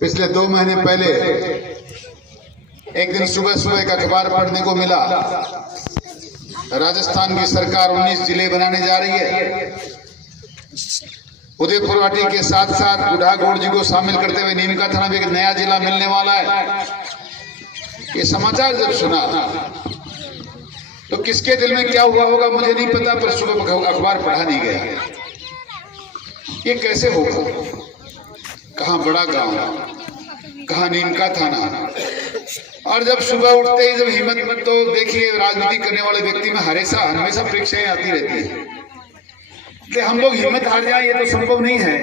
पिछले 2 महीने पहले एक दिन सुबह सुबह एक अखबार पढ़ने को मिला, राजस्थान की सरकार 19 जिले बनाने जा रही है। उदयपुर वाटी के साथ साथ बुढ़ागोड़ जी को शामिल करते हुए नीमका थाना में एक नया जिला मिलने वाला है। ये समाचार जब सुना तो किसके दिल में क्या हुआ होगा मुझे नहीं पता, पर सुबह अखबार पढ़ा नहीं गया। ये कैसे होगा? कहाँ बड़ा गांव, कहाँ नीमका थाना। और जब सुबह उठते ही जब हिम्मत, तो देखिए राजनीति करने वाले व्यक्ति में हमेशा परीक्षाएं आती रहती है। हम लोग हिम्मत हार जाएं ये तो संभव नहीं है,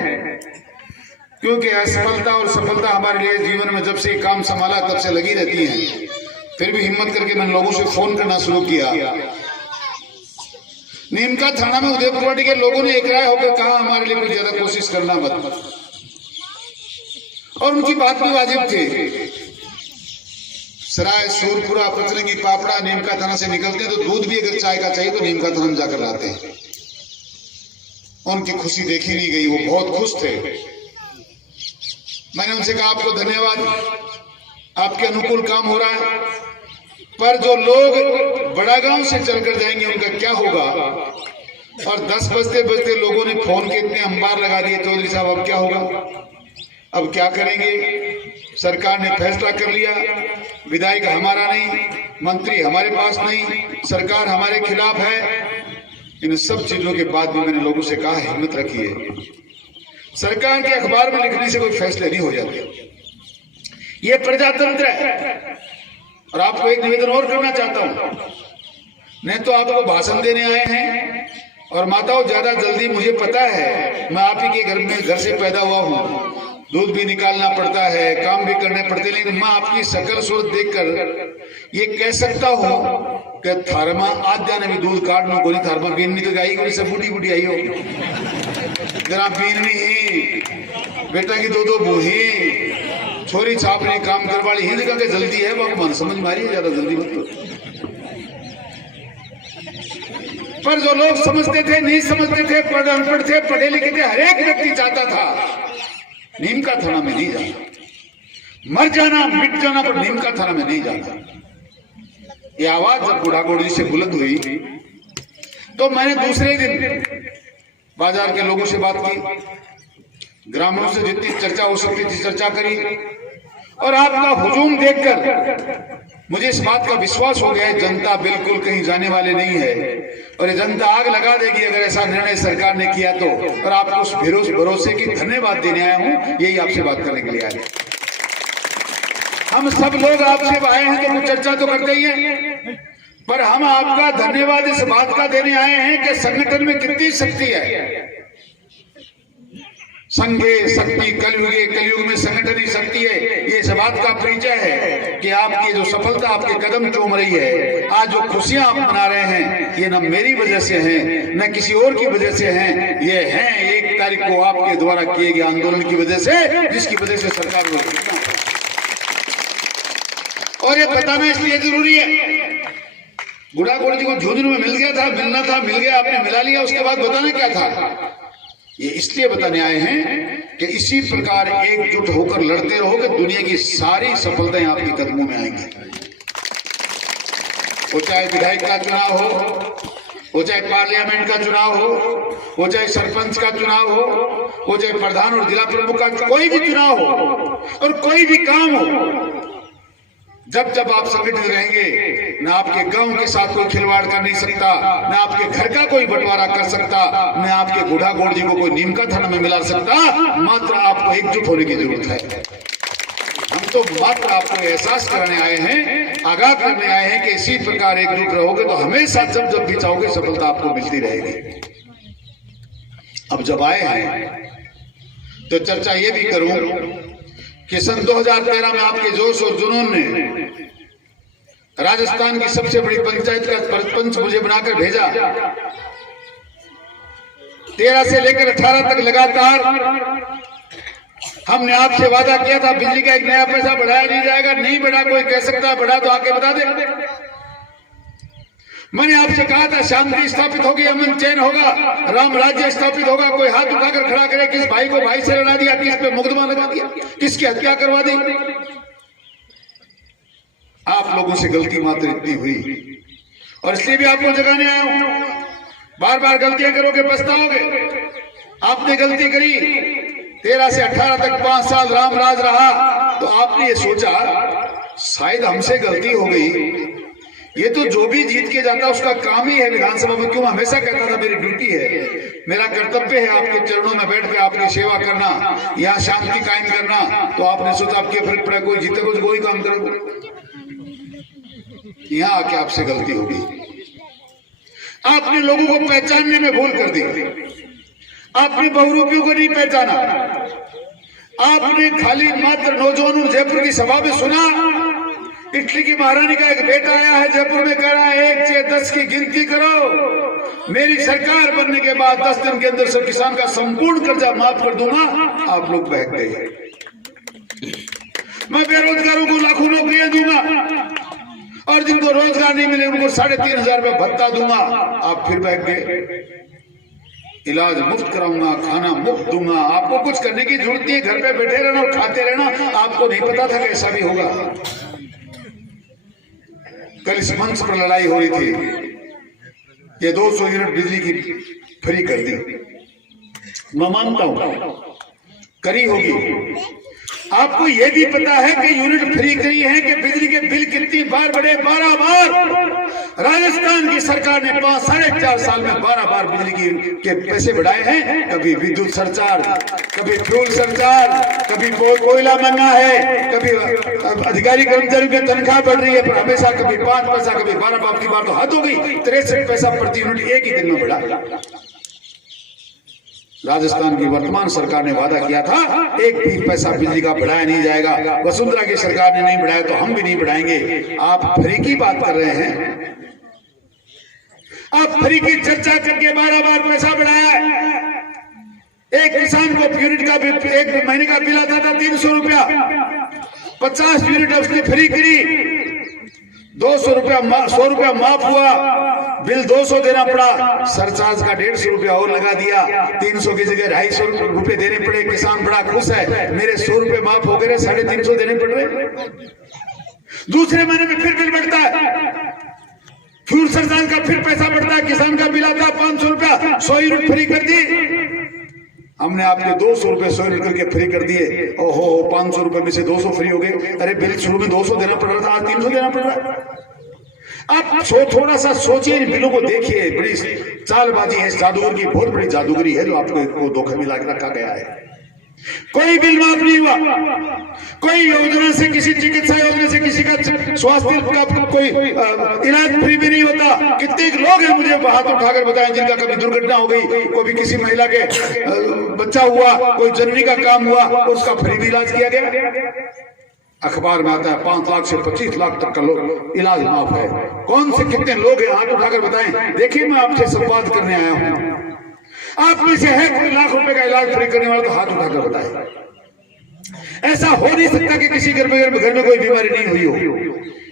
क्योंकि असफलता और सफलता हमारे लिए जीवन में जब से काम संभाला तब से लगी रहती है। फिर भी हिम्मत करके मैंने लोगों से फोन करना शुरू किया। नीमका थाना में उदयपुर वाटी के लोगों ने एक राय होकर कहा हमारे लिए कुछ ज्यादा कोशिश करना मत, और उनकी बात भी वाजिब थी। सराय, सूरपुरा, पचरंगी, पापड़ा नीमका थाना से निकलते हैं तो दूध भी अगर चाय का चाहिए तो नीमका थाना जाकर लाते हैं। उनकी खुशी देखी नहीं गई, वो बहुत खुश थे। मैंने उनसे कहा आपको धन्यवाद, आपके अनुकूल काम हो रहा है, पर जो लोग बड़ा गांव से चलकर जाएंगे उनका क्या होगा? और 10 बजते बजते लोगों ने फोन के इतने अंबार लगा दिए, चौधरी साहब अब क्या होगा, अब क्या करेंगे? सरकार ने फैसला कर लिया, विधायक हमारा नहीं, मंत्री हमारे पास नहीं, सरकार हमारे खिलाफ है। इन सब चीजों के बाद भी मैंने लोगों से कहा हिम्मत रखिए, सरकार के अखबार में लिखने से कोई फैसले नहीं हो जाते, ये प्रजातंत्र है। और आपको एक निवेदन और करना चाहता हूं, नहीं तो आपको भाषण देने आए हैं। और माताओं, ज्यादा जल्दी मुझे पता है, मैं आप ही के घर से पैदा हुआ हूं, दूध भी निकालना पड़ता है, काम भी करने पड़ते, लेकिन मैं आपकी शकल सूरत देखकर ये कह सकता हूं कि थारमा आज जाने भी दूध काटना को नहीं, थारमा बीननी तो गाई को सब बूढ़ी आई हो, जरा बीननी ही बेटा की 2 बूही, छोरी छापने काम करवाली हिंद का जल्दी है, वो मन समझ मारी ज्यादा जल्दी मत। पर जो लोग समझते थे, नहीं समझते थे, अनपढ़ थे, पढ़े लिखे थे, हर एक व्यक्ति चाहता था नीमका थाना में नहीं जाना, मर जाना मिट जाना, पर नीमका थाना में नहीं जाना। ये आवाज जब बुढ़ागोड़ जी से बुलंद हुई तो मैंने दूसरे दिन बाजार के लोगों से बात की, ग्रामीणों से जितनी चर्चा हो सकती थी चर्चा करी, और आपका हुजूम देखकर मुझे इस बात का विश्वास हो गया है जनता बिल्कुल कहीं जाने वाले नहीं है, और ये जनता आग लगा देगी अगर ऐसा निर्णय सरकार ने किया तो। और आपको उस भरोसे की धन्यवाद देने आया हूं, यही आपसे बात करने के लिए आए। हम सब लोग आपसे आए हैं तो कुछ चर्चा तो करते ही हैं, पर हम आपका धन्यवाद इस बात का देने आए हैं कि संगठन में कितनी शक्ति है। संघे शक्ति कलयुगे, कलयुग में संगठन ही शक्ति है। ये इस बात का परिचय है कि आपकी जो सफलता आपके कदम चूम रही है, आज जो खुशियां आप मना रहे हैं, ये न मेरी वजह से हैं न किसी और की वजह से हैं, ये हैं 1 तारीख को आपके द्वारा किए गए आंदोलन की वजह से, जिसकी वजह से सरकार को। और ये बताना इसलिए जरूरी है, बुढ़ागोड़ जी को झुंझुनू में मिल गया था, मिलना था, मिल गया, आपने मिला लिया, उसके बाद बताना क्या था? ये इसलिए बताने आए हैं कि इसी प्रकार एकजुट होकर लड़ते रहोगे, दुनिया की सारी सफलताएं आपके कदमों में आएंगी। वो चाहे विधायक का चुनाव हो, वो चाहे पार्लियामेंट का चुनाव हो, वो चाहे सरपंच का चुनाव हो, वो चाहे प्रधान और जिला प्रमुख का कोई भी चुनाव हो, और कोई भी काम हो, जब जब आप संगठित रहेंगे, न आपके गांव के साथ कोई खिलवाड़ कर नहीं सकता, न आपके घर का कोई बंटवारा कर सकता, न आपके बुढ़ागोड़ जी को कोई नीमका थाना में मिला सकता। मात्र आपको एकजुट होने की जरूरत है। हम तो मात्र आपको एहसास कराने आए हैं, आगाह करने आए हैं कि इसी प्रकार एकजुट रहोगे तो हमेशा जब जब भी चाहोगे सफलता आपको मिलती रहेगी। अब जब आए हैं तो चर्चा ये भी करूं कि सन 2013 में आपके जोश और जुनून ने राजस्थान की सबसे बड़ी पंचायत का सरपंच मुझे बनाकर भेजा। 13 से लेकर 18 तक लगातार हमने आपसे वादा किया था बिजली का एक नया पैसा बढ़ाया नहीं जाएगा। नहीं बढ़ा, कोई कह सकता है बढ़ा तो आके बता दे। मैंने आपसे कहा था शांति स्थापित होगी, अमन चैन होगा, राम राज्य स्थापित होगा। कोई हाथ उठाकर खड़ा करे, किस भाई को भाई से लड़ा दिया, किस पे मुकदमा लगा दिया, किसकी हत्या करवा दी। आप लोगों से गलती मात्र इतनी हुई और इसलिए भी आपको जगाने आया हूं। बार बार गलतियां करोगे पछताओगे। आपने गलती करी, 13 से 18 तक 5 साल राम राज रहा, तो आपने ये सोचा शायद हमसे गलती हो गई। ये तो जो भी जीत के जाता उसका काम ही है विधानसभा में। क्यों हमेशा कहता था मेरी ड्यूटी है, मेरा कर्तव्य है आपके चरणों में बैठ के आपकी सेवा करना, यहाँ शांति कायम करना। तो आपने सोचा आपके फर्क पड़ा, कोई जीते कुछ कोई काम करो। यहाँ आके आपसे गलती होगी। आपने लोगों को पहचानने में भूल कर दी। आपने बहुरूपियों को नहीं पहचाना। आपने खाली मात्र नौजवानों जयपुर की सभा में सुना इटली की महारानी का एक बेटा आया है जयपुर में, कह रहा है 1 से 10 की गिनती करो, मेरी सरकार बनने के बाद 10 दिन के अंदर से किसान का संपूर्ण कर्जा माफ कर दूंगा। आप लोग बहक गए। मैं बेरोजगारों को लाखों नौकरियां दूंगा और जिनको रोजगार नहीं मिले उनको 3,500 रुपए भत्ता दूंगा। आप फिर बहक गए। इलाज मुफ्त कराऊंगा, खाना मुफ्त दूंगा, आपको कुछ करने की जरूरत नहीं है, घर पे बैठे रहना और खाते रहना। आपको नहीं पता था कि ऐसा भी होगा। कल इस मंच पर लड़ाई हो रही थी, ये 200 यूनिट बिजली की फ्री कर दी। मैं मानता हूं करी होगी। आपको यह भी पता है कि यूनिट फ्री करी है कि बिजली के बिल कितनी बार बढ़े? 12 बार। राजस्थान की सरकार ने 4.5 साल में 12 बार बिजली के पैसे बढ़ाए हैं। कभी विद्युत सरचार्ज, कभी फ्यूल सरचार्ज, कभी कोयला महंगा है, कभी अधिकारी कर्मचारियों की तनख्वाह बढ़ रही है, पर हमेशा कभी 5 पैसा, कभी 12 बार की बार तो हद हो गई। 63 पैसा प्रति यूनिट एक ही दिन में बढ़ा। राजस्थान की वर्तमान सरकार ने वादा किया था 1 भी पैसा बिजली का बढ़ाया नहीं जाएगा। वसुंधरा की सरकार ने नहीं बढ़ाया तो हम भी नहीं बढ़ाएंगे। आप फ्री की बात कर रहे हैं। आप फ्री की चर्चा करके 12 बार पैसा बढ़ाया है। एक किसान को यूनिट का 1 महीने का बिल आता था 300 रुपया, 50 यूनिट उसने फ्री करी, 200 रुपया 100 रुपया माफ हुआ, बिल 200 देना पड़ा, सरचार्ज का 150 रुपया और लगा दिया, 300 की जगह 250 रुपए देने पड़े। किसान बड़ा खुश है, मेरे 100 रुपए माफ हो गए, 350 देने पड़ रहे। दूसरे महीने में फिर बिल बढ़ता है, फ्यूल सरचार्ज का फिर पैसा बढ़ता है, किसान का बिल आता है 500 रुपया, 100 यूनिट फ्री कर दी। हमने आपके 200 रुपए 100 यूनिट करके फ्री कर दिए। ओहो 500 रुपए में से 200 फ्री हो गए। अरे बिल शुरू में 200 देना पड़ रहा था, आज 300 देना पड़ रहा है। आप थोड़ा सा सोचिए, इन बिलों को देखिए। बड़ी चालबाजी है, जादूगर की बहुत बड़ी जादूगरी है जो आपको धोखा मिला के रखा गया है। कोई बिल माफ नहीं हुआ, कोई योजना से, किसी चिकित्सा योजना से किसी का स्वास्थ्य का कोई इलाज फ्री भी नहीं होता। कितने लोग हैं मुझे हाथ उठाकर बताएं जिनका कभी दुर्घटना हो गई, कोई किसी महिला के बच्चा हुआ, कोई जननी का काम हुआ, उसका फ्री भी इलाज किया गया। अखबार में आता है 5 लाख से 25 लाख तक का लोग इलाज माफ है। कौन से कितने लोग हैं, हाथ उठाकर बताएं। देखिए मैं आपसे संवाद करने आया हूं। आप में से है कोई लाख रुपए का इलाज फ्री करने वाला, तो हाथ उठाकर बताएं। ऐसा हो नहीं सकता कि किसी घर में कोई बीमारी नहीं हुई हो।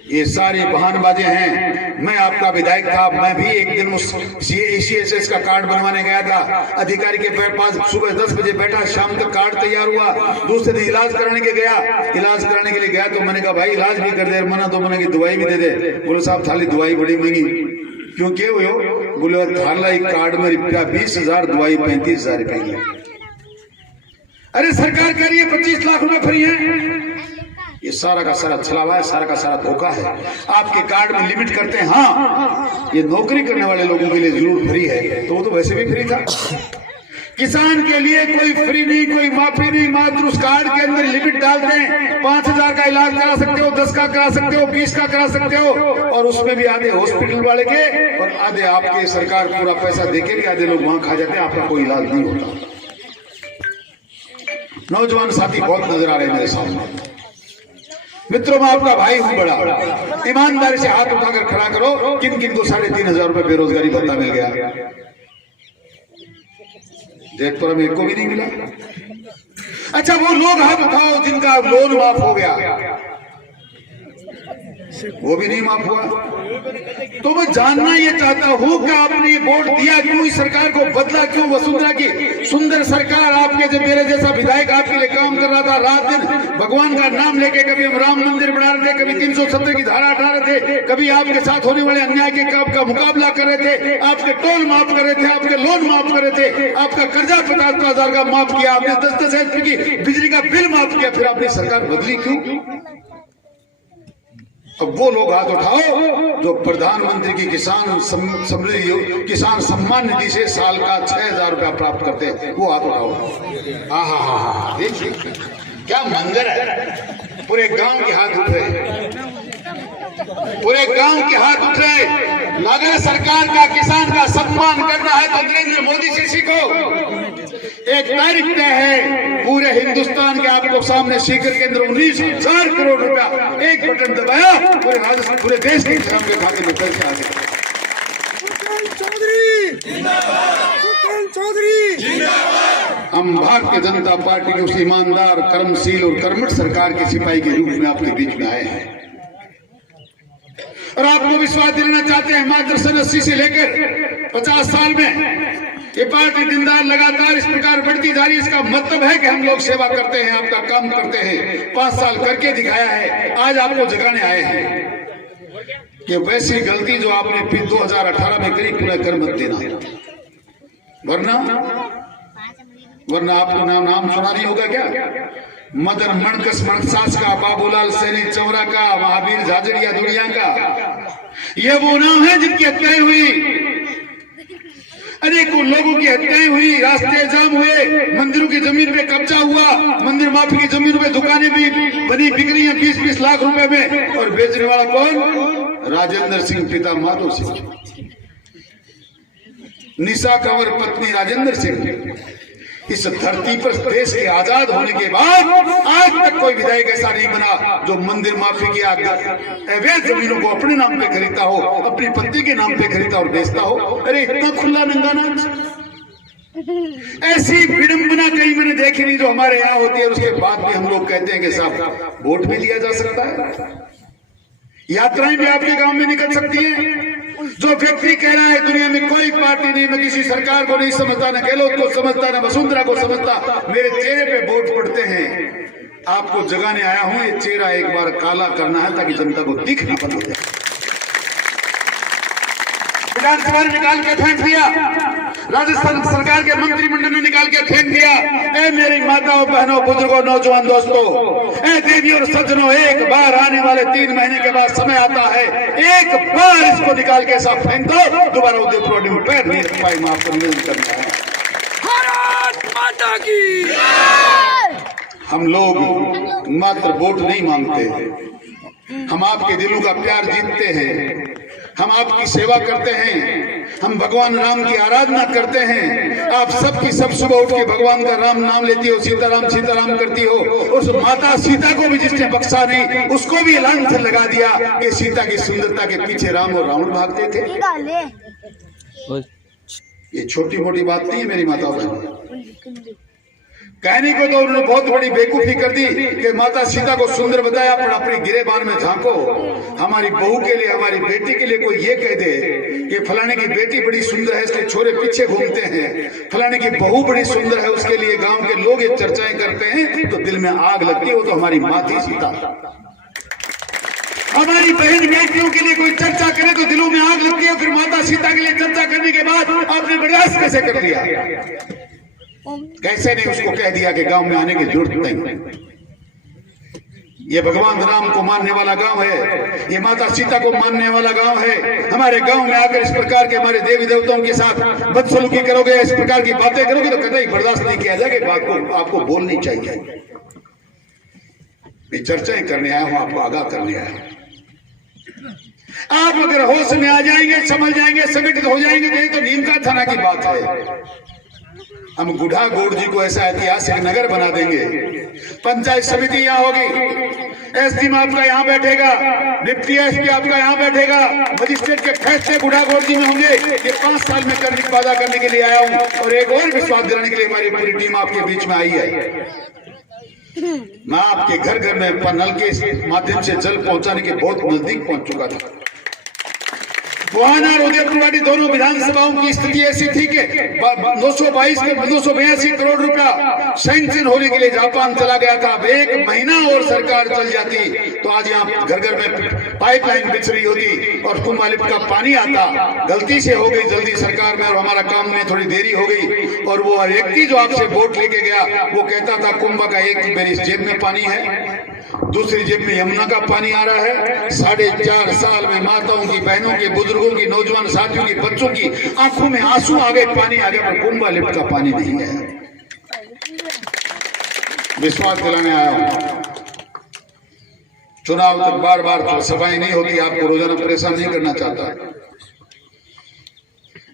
ये सारे बहानबाजी हैं। मैं आपका विधायक था, मैं भी एक दिन उस CSS का कार्ड बनवाने गया था। अधिकारी के पास सुबह 10 बजे बैठा, शाम तक कार्ड तैयार हुआ। दूसरे दिन इलाज कराने के लिए गया तो मैंने कहा भाई इलाज भी कर दे, मना तो मैंने की दवाई भी दे दे। बोले साहब थाली दवाई बड़ी महंगी, क्यों क्या हुई हो? बोले थाला एक कार्ड में रुपया 20,000, दवाई 35,000 रुपए की। अरे सरकार कह रही है 25 लाख रुपए फ्री है। ये सारा का सारा छलावा है, सारा का सारा धोखा है। आपके कार्ड में लिमिट करते हैं, हाँ ये नौकरी करने वाले लोगों के लिए जरूर फ्री है, तो वो तो वैसे भी फ्री था। किसान के लिए कोई फ्री नहीं, कोई माफी नहीं, मात्र उस कार्ड के अंदर लिमिट डालते हैं। 5,000 का इलाज करा सकते हो, 10 का करा सकते हो, 20 का करा सकते हो, और उसमें भी आधे हॉस्पिटल वाले के और आधे आपके सरकार पूरा पैसा देके आधे लोग वहां खा जाते हैं, आपका कोई इलाज नहीं होता। नौजवान साथी बहुत नजर आ रहे हैं मेरे सामने। मित्रों मैं आपका भाई हूं बड़ा, ईमानदारी से हाथ उठाकर खड़ा करो। किन किन को 3,500 रुपए बेरोजगारी भत्ता मिल गया? जयपुर में एक को भी नहीं मिला। अच्छा वो लोग हाथ उठाओ जिनका लोन माफ हो गया। वो भी नहीं माफ हुआ। तो मैं जानना ये चाहता हूँ कि आपने वोट दिया क्यों, इस सरकार को बदला क्यों? वसुंधरा की सुंदर सरकार, आपके जो मेरे जैसा विधायक आपके लिए काम कर रहा था, रात दिन भगवान का नाम लेके, कभी हम राम मंदिर बना रहे थे, कभी 370 की धारा हटा रहे थे, कभी आपके साथ होने वाले अन्याय के काम का मुकाबला कर रहे थे, आपके टोल माफ कर रहे थे, आपके लोन माफ कर रहे थे, आपका कर्जा 50,000 का माफ किया, आपने 10-10 HP की बिजली का बिल माफ किया, फिर आपने सरकार बदली क्यों? अब वो लोग हाथ उठाओ जो प्रधानमंत्री की किसान समृद्धि किसान सम्मान निधि से साल का 6,000 रुपया प्राप्त करते हैं, वो हाथ उठाओ। हाँ, देखिए क्या मंजर है, पूरे गांव के हाथ उठ रहे, पूरे गांव के हाथ उठ रहे। अगर सरकार का किसान का सम्मान करना है तो नरेंद्र मोदी से सीखो। एक तारीख तय है, पूरे हिंदुस्तान के आपको सामने सीकर के अंदर 19,000 करोड़ रुपया एक बटन दबाया, पूरे राजस्थान पूरे देश के किसान के खाते में पैसे आ गए। हम भारतीय जनता पार्टी की उस ईमानदार, कर्मशील और कर्मठ सरकार के सिपाही के रूप में आपके बीच में आए हैं और आपको विश्वास दिलाना चाहते हैं। मात्र 80 से लेकर 50 साल में ये पार्टी दिनदार लगातार इस प्रकार बढ़ती जा रही है। इसका मतलब है कि हम लोग सेवा करते हैं, आपका काम करते हैं, 5 साल करके दिखाया है। आज आपको जगाने आए हैं कि वैसी गलती जो आपने फिर 2018 में करी पूरा कर मत देना, वरना आपको नाम सुना नहीं होगा क्या? मदन मणकस मणसास का, बाबूलाल सैनी चौरा का, महावीर झाझड़िया दुनिया का, ये वो नाम है जिनकी हत्याएं हुई, अनेकों लोगों की हत्याएं हुई, रास्ते जाम हुए, मंदिरों की जमीन पे कब्जा हुआ, मंदिर माफी की जमीन पे दुकानें भी बनी, बिक रही हैं 20-20 लाख रुपए में, और बेचने वाला कौन? राजेंद्र सिंह पिता माधो सिंह, निशा कंवर पत्नी राजेंद्र सिंह। इस धरती पर देश के आजाद होने के बाद आज तक कोई विधायक ऐसा नहीं बना जो मंदिर माफी की अवैध जमीनों को अपने नाम पे खरीदता हो, अपनी पत्नी के नाम पे खरीदता और बेचता हो। अरे इतना खुला नंगा नाच, ऐसी विडंबना कहीं मैंने देखी नहीं जो हमारे यहाँ होती है। उसके बाद भी हम लोग कहते हैं कि साहब वोट भी दिया जा सकता है, यात्राएं भी आपके गांव में निकल सकती हैं। जो व्यक्ति कह रहा है दुनिया में कोई पार्टी नहीं, मैं किसी सरकार को नहीं समझता, न गहलोत को समझता, न वसुंधरा को समझता, मेरे चेहरे पे वोट पड़ते हैं, आपको जगाने आया हूं। ये चेहरा एक बार काला करना है ताकि जनता को दिखना बंद हो जाए। विधानसभा ने निकाल के फेंक दिया, राजस्थान सरकार के मंत्रिमंडल ने निकाल के फेंक दिया। ए मेरी माताओं, बहनों, बुजुर्गों, नौजवान दोस्तों, ए देवी और सज्जनों, एक बार आने वाले 3 महीने के बाद समय आता है, एक बार इसको निकाल के साफ फेंक दो, दोबारा उदयपुर में पैर नहीं रख पाए। मैं आपको निवेदन करना है, भारत माता की। हम लोग मात्र वोट नहीं मांगते, हम आपके दिलों का प्यार जीतते हैं, हम आपकी सेवा करते हैं, हम भगवान राम की आराधना करते हैं। आप सबकी सब सुबह उठ के भगवान का राम नाम लेती हो, सीताराम सीताराम करती हो। उस माता सीता को भी जिसने बख्शा नहीं, उसको भी ऐलान लगा दिया कि सीता की सुंदरता के पीछे राम और रावण भागते थे। ये छोटी मोटी बात नहीं है मेरी माता बहन। कहने को तो उन्होंने बहुत बड़ी बेवकूफी कर दी कि माता सीता को सुंदर बताया, पर अपनी गिरेबान में झांको। हमारी बहू के लिए, हमारी बेटी के लिए कोई ये कह दे कि फलाने की बेटी बड़ी सुंदर है, इसके छोरे पीछे घूमते हैं, फलाने की बहू बड़ी सुंदर है, उसके लिए गांव के लोग ये चर्चाएं करते हैं, तो दिल में आग लगती है। वो तो हमारी माँ थी सीता। हमारी बहन बेटियों के लिए कोई चर्चा करे तो दिलों में आग लगती है, फिर माता सीता के लिए चर्चा करने के बाद आपने बर्दाश्त कैसे कर लिया? कैसे नहीं उसको कह दिया कि गांव में आने की जरूरत नहीं। ये भगवान राम को मानने वाला गांव है, ये माता सीता को मानने वाला गांव है। हमारे गांव में आकर इस प्रकार के हमारे देवी देवताओं के साथ बदसलूकी करोगे, इस प्रकार की बातें करोगे तो कतई बर्दाश्त नहीं किया जाएगा। बात को आपको बोलनी चाहिए। मैं चर्चाएं करने आया हूं, आपको आगाह करने आया हूं। आप अगर होश में आ जाएंगे, समझ जाएंगे, संगठित हो जाएंगे तो नीमका थाना की बात है। हम गुढ़ा गोड़ जी को ऐसा ऐतिहासिक नगर बना देंगे। पंचायत समिति यहाँ होगी, एसडीएम आपका यहाँ बैठेगा, डिप्टी एसपी आपका यहाँ बैठेगा, मजिस्ट्रेट के फैसले गुढ़ा गोड़ जी में होंगे। ये 5 साल में करने वादा करने के लिए आया हूँ और एक और विश्वास दिलाने के लिए हमारी पूरी टीम आपके बीच में आई है। मैं आपके घर घर में नल के माध्यम से जल पहुंचाने के बहुत नजदीक पहुंच चुका था। बुहाना और उदयपुरवाड़ी दोनों विधानसभाओं की स्थिति ऐसी थी कि 282 करोड़ रुपया सैंक्शन होने के लिए जापान चला गया था। अब एक महीना और सरकार चल जाती तो आज यहाँ घर घर में पाइपलाइन बिछ रही होती और कुंभ वाहिनी का पानी आता। गलती से हो गई जल्दी सरकार में और हमारा काम में थोड़ी देरी हो गई। और वो व्यक्ति जो आपसे वोट लेके गया वो कहता था कुंभ का एक मेरी जेब में पानी है, दूसरी जेब में यमुना का पानी आ रहा है। 4.5 साल में माताओं की, बहनों की, बुजुर्गों की, नौजवान साथियों की, बच्चों की आंखों में आंसू आ गए, पानी आ गया, पर कुंभ वाहिनी का पानी नहीं है। विश्वास दिलाने आया हूं। चुनाव तक बार बार सभाएं नहीं होती, आपको रोजाना परेशान नहीं करना चाहता।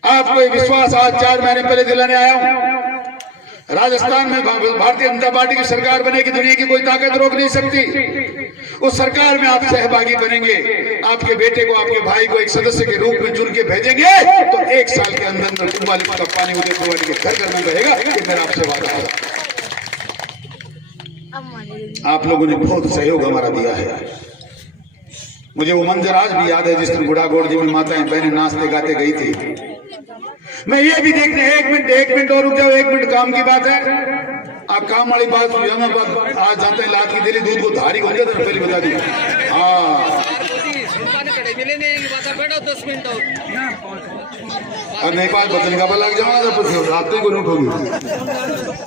आपको ये विश्वास आज 4 महीने पहले दिलाने आया हूं। राजस्थान में भारतीय जनता पार्टी की सरकार बनेगी, दुनिया की कोई ताकत रोक नहीं सकती। उस सरकार में आप सहभागी बनेंगे, आपके बेटे को, आपके भाई को एक सदस्य के रूप में चुन के भेजेंगे तो 1 साल के अंदर कुंभ वाहिनी का पानी उदयपुरवाड़ी के घर घर में रहेगा। ये मेरा आपसे वादा है। आप लोगों ने बहुत सहयोग हमारा दिया है। मुझे वो मंजर आज भी याद है जिस दिन गुड़ागोड़ जी में माताएं बहनें नाचते गाते गई थी। मैं ये भी देखने, एक मिनट और रुक जाओ, 1 मिनट काम की बात है। आप काम वाली बात आज जाते हैं, लाद की दिल्ली दूध को धारी हो जाता है, पहले बता दी। हाँ नेपाल बदल का लग जाऊंगा, रात को लूट होगी।